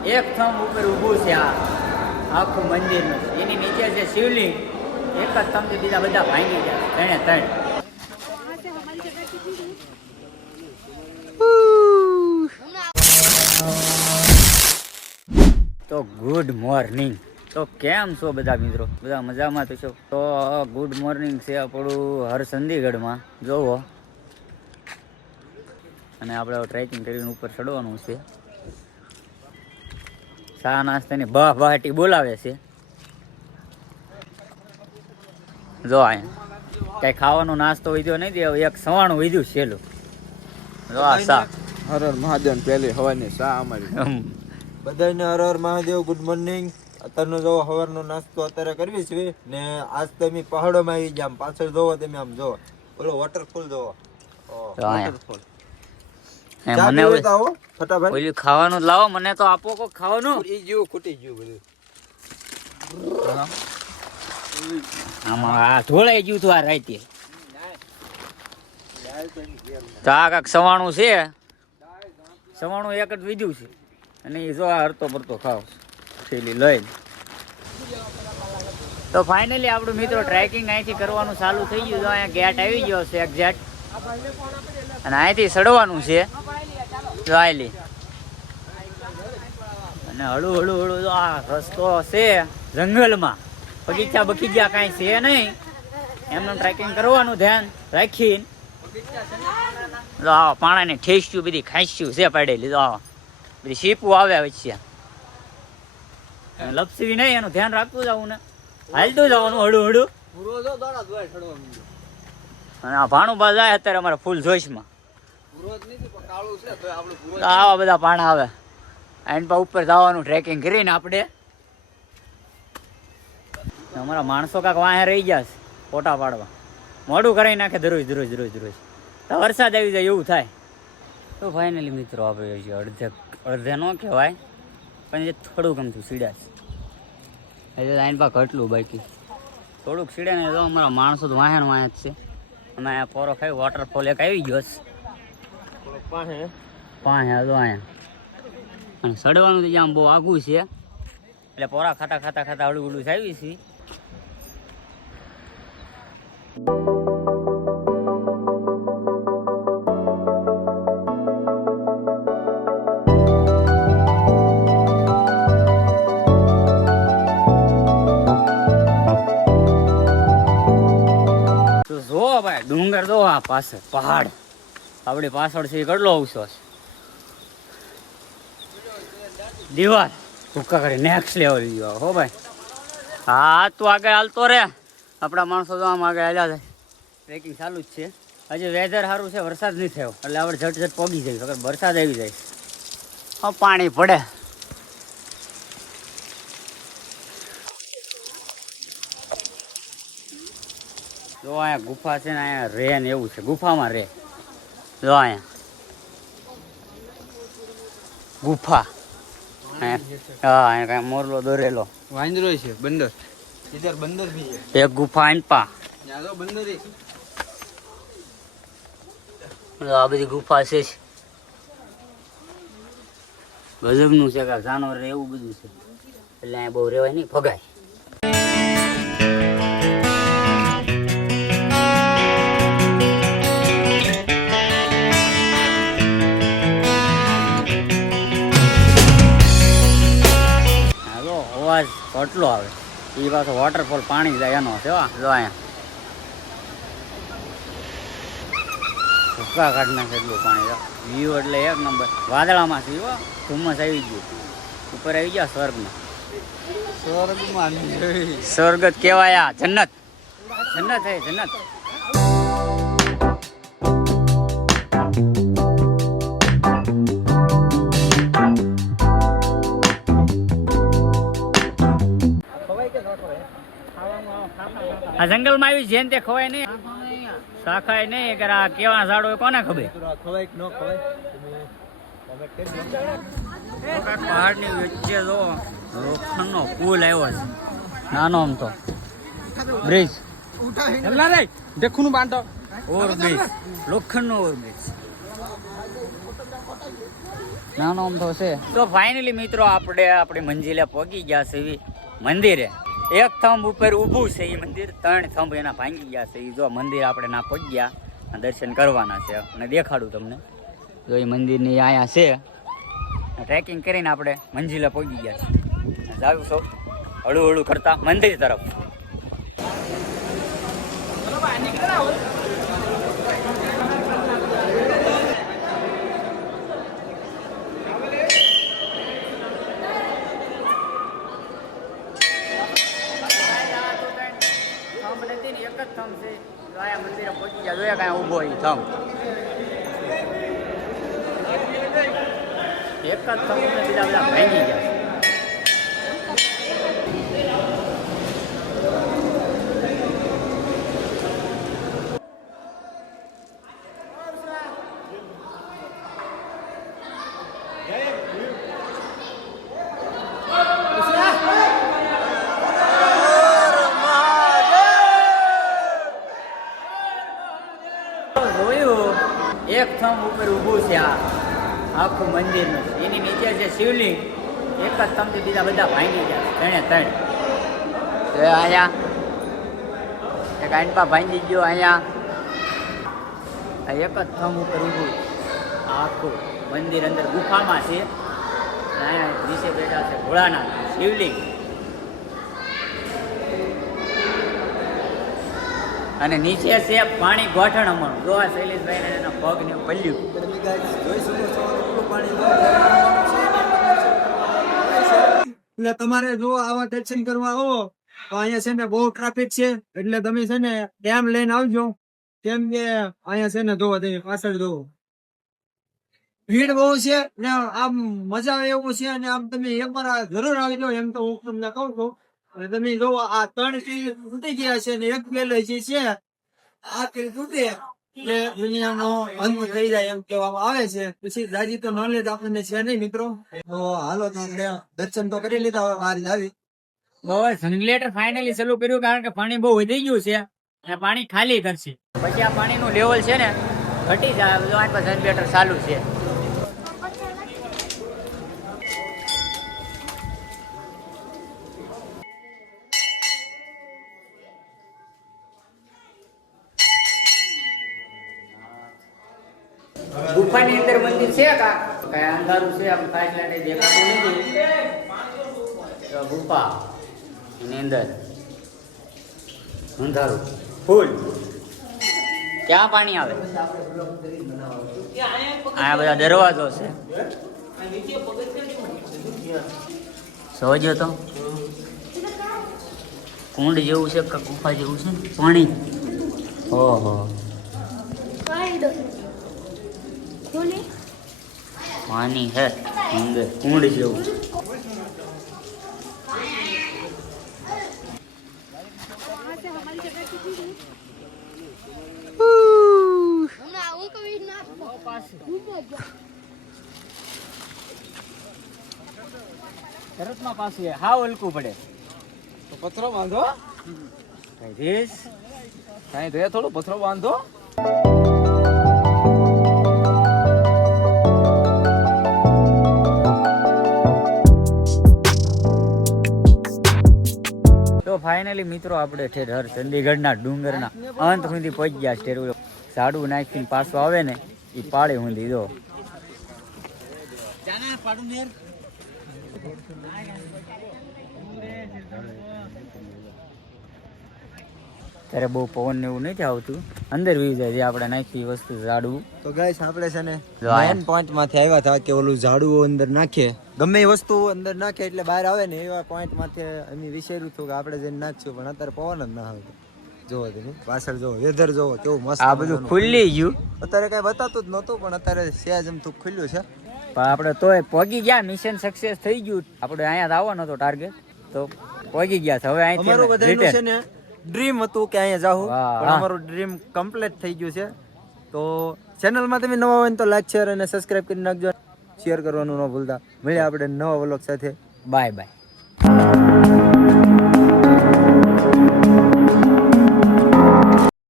એક થંભ ઉપર ઊભું છે આ આખું મંદિરનું. એની નીચે છે શિવલિંગ. એક જ થંભથી બીજા બધા ભાંગી ગયા, ત્રણે ત્રણ. તો ગુડ મોર્નિંગ તો કેમ છો બધા મિત્રો? બધા મજામાં તો છો? તો ગુડ મોર્નિંગ છે આપણું હર ચંદીગઢમાં. જોવો. અને આપણે ટ્રેકિંગ કરીને ઉપર ચડવાનું છે. ચા નાસ્તાની બહ બહાટી બોલાવે છે. જો અહીંયા કઈ ખાવાનો નાસ્તો વીધો નહીં દે એક સવાણું વીધું છેલ્લું. જો આ સા. હર હર મહાદેવ પહેલી હવાની સા અમારી. બધાને હર હર મહાદેવ ગુડ મોર્નિંગ અત્યારનો જોવો હવારનો નાસ્તો અત્યારે કરવી છે ને આજ તમે પહાડોમાં આવી ગયા પાછળ જોવો તમે આમ જોવો. ઓલો વોટરફોલ જોવો. ઓહ, તો અહીંયા. waterfall. એ ચા મને ઓલું ખાવાનું લાવો મને તો આપો કોક ખાવાનું. ઈ ગયું ખૂટી ગયું બધું. આમાં આ ઢોળાઈ ગયું તું આ રાતે. તો આ કાંક સવાણું છે. સવાણું એક જ વિધ્યું છે. અને એ જો આ હરતો ભરતો ખાવ. થેલી લઈને. તો ફાઇનલી આપણું મિત્રો ટ્રેકિંગ અહીંથી કરવાનું ચાલુ થઈ ગયું. અહીંયા ગેટ આવી ગયો છે એક્ઝેક્ટ અને અહીંથી સડવાનું છે. જો અને હળુ હળુ હળુ આ રસ્તો છે જંગલમાં. બગીચા બગીચા કાંઈ છે નહીં. એમનું ટ્રેકિંગ કરવાનું ધ્યાન રાખીને. પાણાની ઠેસ્યું બધી ખાંસ્યું છે પડેલી. બધી શીપું આવે વચ્ચે. લપસી લપસવી નહીં એનું ધ્યાન રાખતું જવું ને. હાલતું જવાનું હળુ હળુ. અને આ ભાણું બા જાય અત્યારે અમારે ફૂલ જોશમાં. તો આવા બધા પાણા આવે. એન્ડ પા ઉપર જવાનું ટ્રેકિંગ કરીને આપણે. અમારા માણસો કાંક વાંહે રહી ગયા છે, ફોટા પાડવા. મોડું કરાવી નાખે ધરોજ ધરોજ ધરોજ ધરોજ તો વરસાદ આવી જાય એવું થાય. તો ફાઇનલી મિત્રો આપણે છે અડધે અડધે ન કહેવાય, પણ જે થોડુંક અમથું સીડ્યા છે. એટલે લાઈન પાક ઘટલું બાકી. થોડુંક સીડે ને તો અમારા માણસો તો વાહે વાહે જ છે. અમે પોરો ખાઈ વોટરફોલ એક આવી ગયો છે. પાસે તો અહીંયા અને સડવાનું તો આમ બહુ આઘું છે. એટલે પોરા ખાતા ખાતા ખાતા હળવું હળવું આવી છે. જો ભાઈ ડુંગર જો આ પાસે, પહાડ. આપણી પાછળ છે કેટલો ઊંચો છે? દિવાલ. ભૂક્કા કરી નેક્સ્ટ લેવલ ગયો હો ભાઈ. હા તું આગળ હાલતો રે. આપણા માણસો તો આમ આગળ હાલ્યા જાય. ટ્રેકિંગ ચાલુ જ છે. હજી વેધર સારું છે, વરસાદ નહીં થયો. એટલે આપણે ઝટ ઝટ પોગી જાય અગર વરસાદ આવી જાય. હા, પાણી પડે. જો અહીંયા ગુફા છે ને, અહીંયા રે ને એવું છે. ગુફામાં રે. જો અહીંયા ગુફા હા? અહીંયા કાંઈ મોરલો દોરેલો. વાંદરો છે બંદર. ઇધર બંદર ભી છે. એક ગુફા આંપા તો બંદર આ બધી ગુફા છે. ગજબનું છે કે જાનવર એવું બધું છે. એટલે અહીંયા બહુ રહેવાય નહીં ફગાય અવાજ કેટલો આવે. એ પાછો વોટરફોલ પાણી જાય એનો છે જો અહીંયા. ભૂકા કાઢ નાખે એટલું પાણી વ્યૂ એટલે એક નંબર વાદળામાં છે હો ધુમ્મસ આવી ગયું. ઉપર આવી ગયા સ્વર્ગમાં. સ્વર્ગમાં સ્વર્ગ કહેવાય આ જન્નત. જન્નત હે જન્નત. આ જંગલમાં આવી જેન તે ખવાય નહીં. શાખાય નહીં કે આ કેવા ઝાડો હોય કોને ખબર? ખવાય ન ખવાય. પહાડની વચ્ચે જો લોખંડનો પુલ આવ્યો છે. નાનો આમ તો. બ્રિજ. દેખું બાંધો. ઓવરબ્રિજ. લોખંડનો ઓવરબ્રિજ. નાનો આમ તો છે. તો ફાઇનલી મિત્રો આપણે આપણી મંજિલે પહોંચી ગયા છે મંદિરે. એક થંભ ઉપર ઊભું છે એ મંદિર, ત્રણ થંભ એના ભાંગી ગયા છે. એ જો મંદિર આપણે ના પહોંચી ગયા દર્શન કરવાના છે. અને દેખાડું તમને. જો એ મંદિરની અહીંયા છે. ટ્રેકિંગ કરીને આપણે મંજિલે પહોંચી ગયા છે. જાવું સૌ હળું હળું કરતા મંદિર તરફ. થંભ નથી ને એક જ થંભ છે તો આયા મંદિરે પહોંચી ગયા જોયા કાંઈ ઊભો એ થંભ એક જ થંભ ને બીજા બધા ભાંગી ગયા જોયું એક થંભ ઉપર ઊભું છે આ આખું મંદિરનું. એની નીચે છે શિવલિંગ, એક જ થંભથી બીજા બધા ભાંગી ગયા, ત્રણે ત્રણ. અહીંયા એક આંટપા ભાંગી ગયો અહીંયા. એક જ થંભ ઉપર ઊભું. આખું મંદિર અંદર ગુફામાં છે. અહીંયા નીચે બેઠા છે ભોળાનાથ, શિવલિંગ. અને નીચે છે પાણી ગોઠણ અમારું. જો આ શૈલેષભાઈ એના પગ ને પલ્યું. એટલે તમારે જો આવા દર્શન કરવા આવો તો અહીંયા છે ને બહુ ટ્રાફિક છે. એટલે તમે છે ને ટેમ લઈને આવજો? કેમ કે અહીંયા છે ને જોવો તમે પાછળ જોવો ભીડ બહુ છે ને આમ મજા આવે એવું છે અને આમ તમે એકવાર જરૂર આવી જાઓ એમ તો હું તમને કહું છું. તમે જોવો, આ ત્રણ ચીજ તૂટી ગયા છે ને એક પેલો જે છે, આ ટીવી તૂટે. એટલે દુનિયાનો અંત થઈ જાય એમ કહેવામાં આવે છે. પછી દાદી તો નોલેજ આપણને છે નહીં મિત્રો. હાલો તમે દર્શન તો કરી લીધા હવે બહાર જ આવી હવે જનરેટર ફાઇનલી ચાલુ કર્યું કારણ કે પાણી બહુ વધી ગયું છે. અને પાણી ખાલી કરશે. પછી આ પાણીનું લેવલ છે ને ઘટી જાય. જો જનરેટર ચાલુ છે. કા કઈ અંધારું છે, આમ એટલે કંઈ દેખાતું નથી. ગુફા, એની અંદર. અંધારું. ફૂલ. ક્યાં પાણી આવે? આ બધા દરવાજો છે. સમજ્યો તો. કુંડ જેવું છે કે ગુફા જેવું છે? પાણી. ઓહો ખોલી પાણી હે અંદર કુંડ જેવું. તરતમાં પાછું એ હાવ હલકું પડે. તો પથરો બાંધો. કઈ રીસ? કઈ રે થોડો પથરો બાંધો. ફાઇનલી મિત્રો આપણે ઠેર ચંદીગઢના ડુંગરના. અંત સુધી પહોંચી ગયા ઠેર ઝાડુ નાખીને પાછું આવે ને એ પાળે સુધી જો. ત્યારે બહુ પવન ને એવું નથી આવતું. અંદર વી જાય જે આપણે નાખી વસ્તુ ઝાડવું. તો ગાઈસ આપણે છે ને લાયન પોઈન્ટમાંથી આવ્યા હતા કે ઓલું ઝાડવું અંદર નાખે ગમે એ વસ્તુ અંદર નાખે એટલે બહાર આવે ને એવા પોઈન્ટમાંથી અમે વિચાર્યું હતું કે આપણે જઈને નાખશું પણ અત્યારે પવન જ ના આવે. જોવો તમે પાછળ જોવો વેધર જોવો કેવું મસ્ત આ બધું ખુલ્લી ગયું. અત્યારે કઈ બતાતું જ નહોતું પણ અત્યારે સેજ એમ ખુલ્યું છે. પણ આપણે તોય પહોંચી ગયા મિશન સક્સેસ થઈ ગયું. આપણે અહીંયા આવવાનો હતો ટાર્ગેટ તો પહોંચી ગયા છે હવે અમારું અહીંથી ડ્રીમ હતું કે અહીંયા જાઉં. પણ અમારું ડ્રીમ કમ્પ્લીટ થઈ ગયું છે. તો ચેનલમાં તમે નવા હોય તો લાઈક શેર અને સબસ્ક્રાઇબ કરી નાખજો. શેર કરવાનું ન ભૂલતા. મળીએ આપણે નવા વ્લોગ સાથે. Bye bye